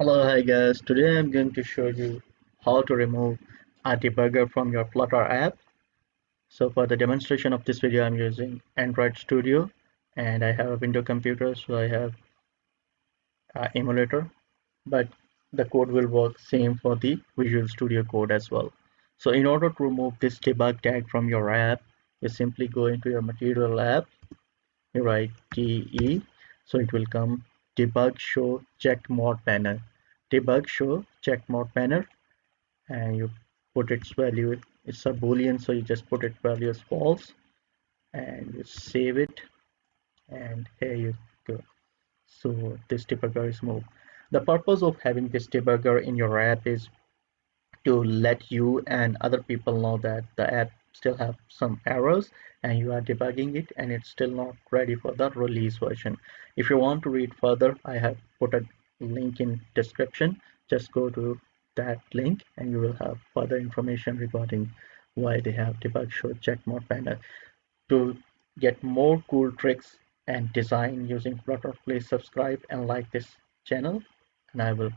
Hello, hi guys. Today I'm going to show you how to remove a debugger from your Flutter app. So for the demonstration of this video, I'm using Android Studio and I have a Windows computer, so I have emulator, but the code will work same for the Visual Studio code as well. So in order to remove this debug tag from your app, you simply go into your material app, you write DE, so it will come debug show check mode banner. Debug show check mode banner, and you put its value. It's a boolean, so you just put its value as false and you save it, and here you go. So this debugger is moved. The purpose of having this debugger in your app is to let you and other people know that the app still have some errors and you are debugging it and it's still not ready for the release version. If you want to read further, I have put a link in description. Just go to that link and you will have further information regarding why they have debug show check mode panel. To get more cool tricks and design using Flutter, please subscribe and like this channel, and I will